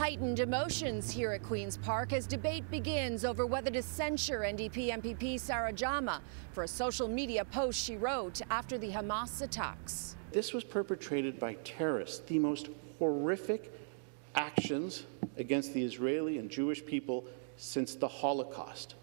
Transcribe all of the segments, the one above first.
Heightened emotions here at Queen's Park as debate begins over whether to censure NDP MPP Sarah Jama for a social media post she wrote after the Hamas attacks. This was perpetrated by terrorists, the most horrific actions against the Israeli and Jewish people since the Holocaust.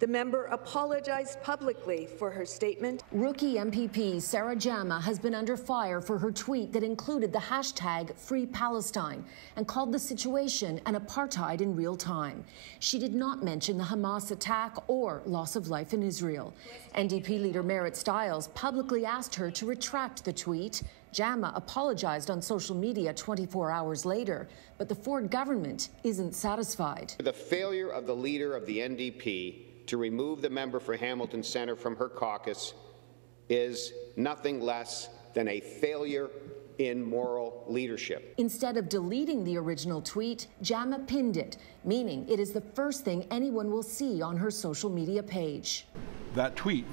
The member apologized publicly for her statement. Rookie MPP Sarah Jama has been under fire for her tweet that included the hashtag Free Palestine and called the situation an apartheid in real time. She did not mention the Hamas attack or loss of life in Israel. NDP leader Merritt Stiles publicly asked her to retract the tweet. Jama apologized on social media 24 hours later, but the Ford government isn't satisfied. The failure of the leader of the NDP to remove the member for Hamilton Centre from her caucus is nothing less than a failure in moral leadership. Instead of deleting the original tweet, Jama pinned it, meaning it is the first thing anyone will see on her social media page. That tweet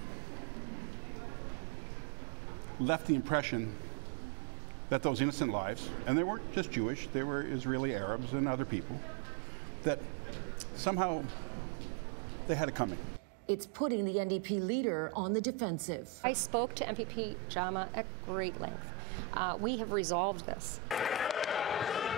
left the impression that those innocent lives, and they weren't just Jewish, they were Israeli Arabs and other people, that somehow they had it coming. It's putting the NDP leader on the defensive. I spoke to MPP Jama at great length. We have resolved this.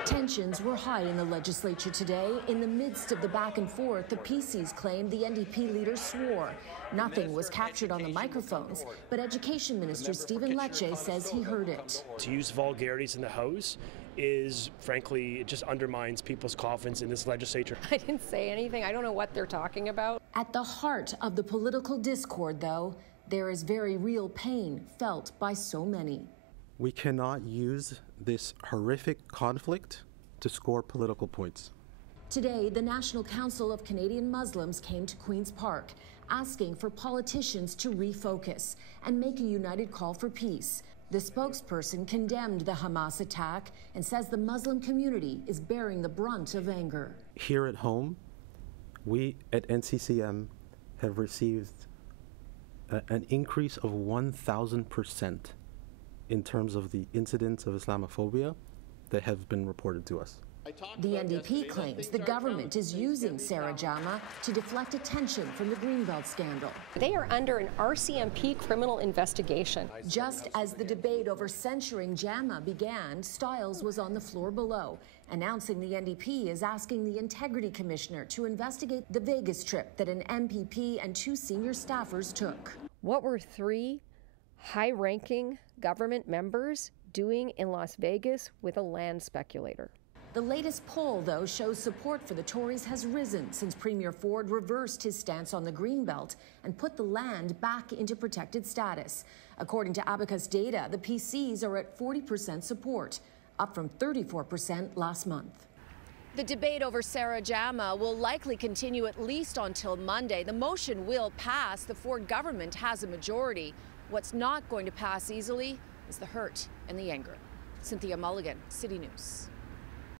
Tensions were high in the legislature today. In the midst of the back and forth, the PCs claimed the NDP leader swore. Nothing was captured on the microphones, but Education Minister Stephen Lecce says he heard it. To use vulgarities in the House is, frankly, it just undermines people's confidence in this legislature. I didn't say anything. I don't know what they're talking about. At the heart of the political discord, though, there is very real pain felt by so many. We cannot use this horrific conflict to score political points. Today, the National Council of Canadian Muslims came to Queen's Park, asking for politicians to refocus and make a united call for peace. The spokesperson condemned the Hamas attack and says the Muslim community is bearing the brunt of anger. Here at home, we at NCCM have received an increase of 1,000% in terms of the incidents of Islamophobia that have been reported to us. The NDP claims the government is using Sarah Jama to deflect attention from the Greenbelt scandal. They are under an RCMP criminal investigation. Just as the debate over censuring Jama began, Stiles was on the floor below, announcing the NDP is asking the Integrity Commissioner to investigate the Vegas trip that an MPP and 2 senior staffers took. What were 3 high-ranking government members doing in Las Vegas with a land speculator? The latest poll, though, shows support for the Tories has risen since Premier Ford reversed his stance on the Greenbelt and put the land back into protected status. According to Abacus data, the PCs are at 40% support, up from 34% last month. The debate over Sarah Jama will likely continue at least until Monday. The motion will pass. The Ford government has a majority. What's not going to pass easily is the hurt and the anger. Cynthia Mulligan, City News.